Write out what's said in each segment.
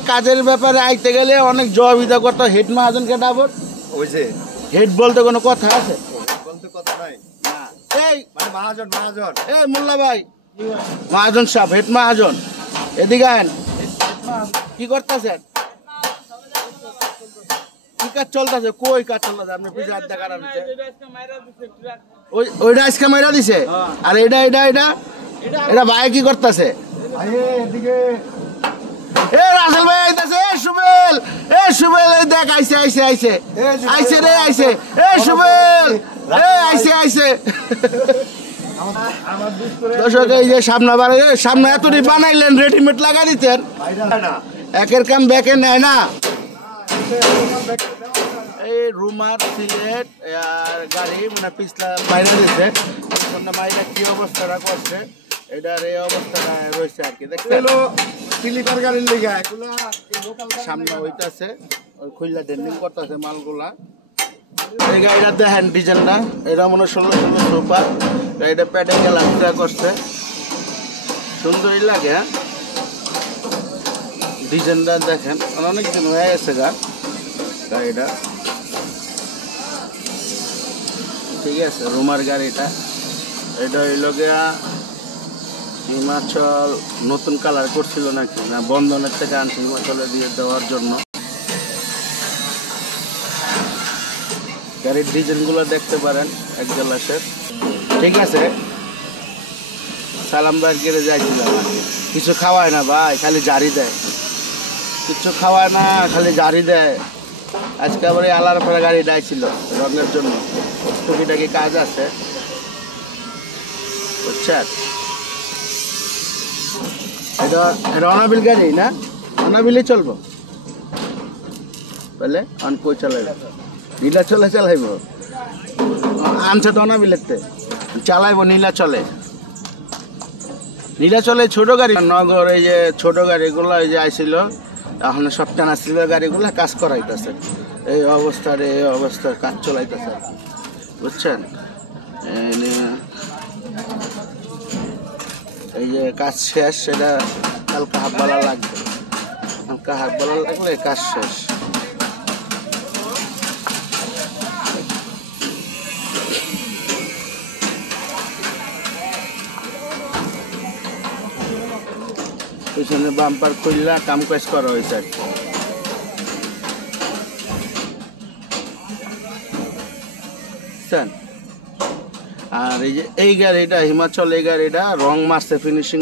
কাজের ব্যাপারে আইতে গেলে অনেক জবাবিদা করতে হেড মহাজনকে ডাবর ওই যে হেড বলতে কোনো কথা আছে? বলতে কথা নাই না। এই মানে মহাজন এই মোল্লা ভাই, মহাজন সাহেব, হেড মহাজন, এদিকে আইন। কি করতেছেন? কি কাজ চলতেছে? কই কাজ চলতেছে? আপনি পিছনে হাত দেখা রাখছে ওইটা আজকে মাইরা দিছে। আর এটা এটা এটা এটা ভাই কি করতেছে? এদিকে এ রাসেল ভাই আইতাছে। এ সুবেল এই দেখ আইছে আইছে আইছে আইছে রে আইছে। এ সুবেল আইছে দর্শক, এই যে সামনে এতটি বানাইলেন, রেডিমেড লাগা দিতেন, একের কাম ব্যাকে নেয় না। এই রুমার সিলেট আর গাড়ি মানে পিছলা মাইরা দিচ্ছে, মাইরা কি অবস্থাটা করছে, এটার এই অবস্থাটা রয়েছে আর কি। দেখছেন স্লিপার গাড়ির লেগে সামনে হইতাছে, ওই খুললা ডেন্ডিং করতেছে মালগুলা। এই গাড়িটা দেখেন ডিজাইনটা, এটা মনে 16 সুপার। গাড়িটা প্যাডে গেলাম করছে, সুন্দরই লাগে। হ্যাঁ, ডিজাইনটা দেখেন, অনেক দিন হয়ে গেছে গাড়িটা। ঠিক আছে, রুমার গাড়িটা এটা হইল গিয়া হিমাচল নতুন কালার করছিল নাকি, না বন্ধনের থেকে আনছি হিমাচলে দিয়ে দেওয়ার জন্য। গাড়ির ডিজাইনগুলো দেখতে পারেন এক গ্লাসের। ঠিক আছে, সালাম ভাইয়ের গেড়ে যাইছিলাম, কিছু খাওয়ায় না ভাই, খালি জারি দেয়। কিছু খাওয়ায় না, খালি জারি দেয়। আজকে আবার এই আলারপাড়া গাড়ি ডাইছিল রঙের জন্য, টুকিটাকি কাজ আছে, বুঝছেন? এটা অনাবিল গাড়ি না? অনাবিলই চলবো তাহলে অন কই চালাইব? নীলা চলে চালাইব? আনছে তো অনাবিলেতে চালাইব, নীলা চলে। নীলা চলে ছোট গাড়ি নগর, এই যে ছোট গাড়িগুলো এই যে আইছিল, এখন সব টানা সিলের গাড়িগুলো কাজ করাইতেছে। এই অবস্থার কাজ চলাইতেছে, বুঝছেন? এই যে কাজ শেষ, সেটা হালকা হাত বলা লাগবে, হালকা হাত বলা লাগলে কাজ শেষ। পিছনে বাম্পার খুললা কাম কাজ করা হয়েছে আর কি। আর এই যে এই গাড়িটা হিমাচল, এই গাড়িটা রং মারছে, ফিনিশিং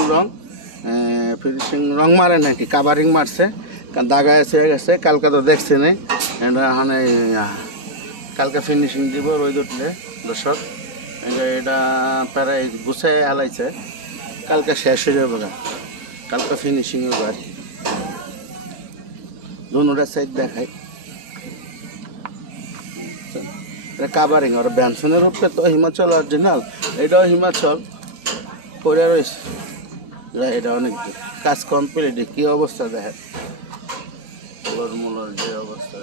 রং মারে নাকি কাভারিং মারছে, দাগা এসে গেছে। কালকে তো দেখছে নেই, এটা মানে কালকে ফিনিশিং দিব রোদ উঠলে। দর্শক, এটা প্রায় গুছাই হালাইছে, কালকে শেষ হয়ে যাবে, কালকে ফিনিশিং হবে আর কি। দুটা সাইড দেখাই, কাভারিং আর ব্যানসনের উপরে তো হিমাচল অরিজিনাল, এটাও হিমাচল করে রয়েছে। এটা অনেক কাজ কমপ্লিট। কি অবস্থা দেখেন, মূলর যে অবস্থা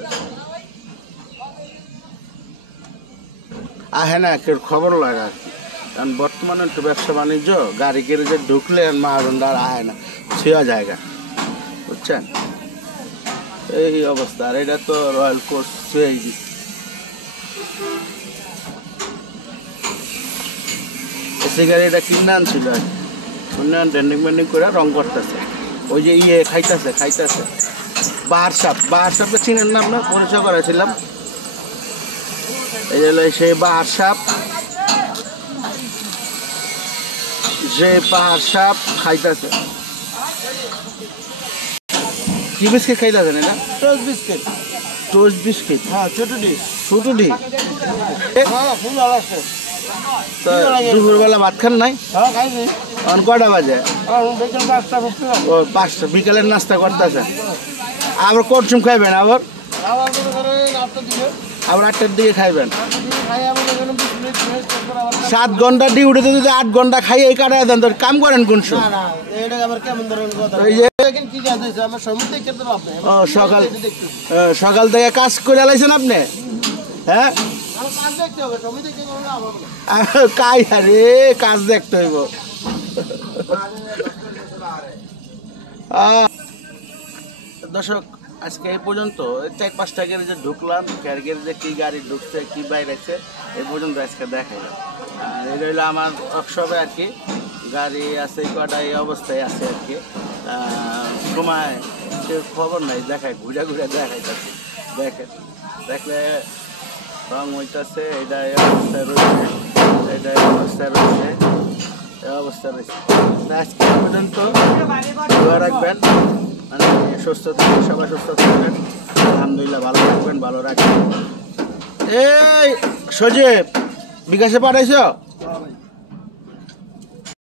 আহে না, কেউ খবর লাগে আর কি। কারণ বর্তমানে একটু ব্যবসা বাণিজ্য, গাড়ি গ্যারেজে ঢুকলে মাহাজনদার আহে না, ছিয়া জায়গা, বুঝছেন? এই অবস্থা। আর এটা তো রয়্যাল কোর্স ছুঁয়েই দিচ্ছে। এসে গাড়িটা কিনে আনছিল আর কি, উন্নয়ন ডেন্ডিং বেন্ডিং করে রং করতেছে। ওই যে খাইতেছে বাহার সাপটা চিনেন না? আপনার পরিচয় করেছিলাম, এই হলো সেই বাহার সাপ। যে বাহার সাপ খাইতেছে। কি বিস্কিট খাইতেছেন? এটা টোস্ট বিস্কিট। হ্যাঁ, ছোটটি দুপুরবেলা ভাত খান নাই? কয়টা বাজে? ও 5টা। বিকালের নাস্তা করতেছে, আবার কনসুম খাইবেন? আবার 8টার দিকে খাইবেন। 7 ঘন্টা ডিউটিতে যদি 8 ঘন্টা খাই এই কাটায় দেন, তোর কাম করেন কোন সময়? সকাল থেকে কাজ করে আলাইছেন আপনি? হ্যাঁ, কাজ দেখতে হইব। দর্শক আজকে এই পর্যন্ত 4-5টা গ্যারেজে ঢুকলাম, গ্যারেজে কী গাড়ি ঢুকছে কী বাইরেছে এই পর্যন্ত আজকে দেখাইলাম। আর এটা হলো আমার ওয়ার্কশপে আর কি গাড়ি আছে কটা এই অবস্থায় আছে আর কি। সময় কেউ খবর নাই, দেখায় ঘুরে ঘুরে দেখাইতেছে। দেখলে রং হইতেছে, এটা এই অবস্থায় রয়েছে, এটা এই অবস্থায় রয়েছে, এই অবস্থা রয়েছে। আজকে পর্যন্ত দোয়া রাখবেন, মানে সুস্থ থাকবেন, সবাই সুস্থ থাকবেন, আলহামদুলিল্লাহ ভালো থাকবেন, ভালো রাখবেন। এই সজীব বিকাশে পাঠাইছ?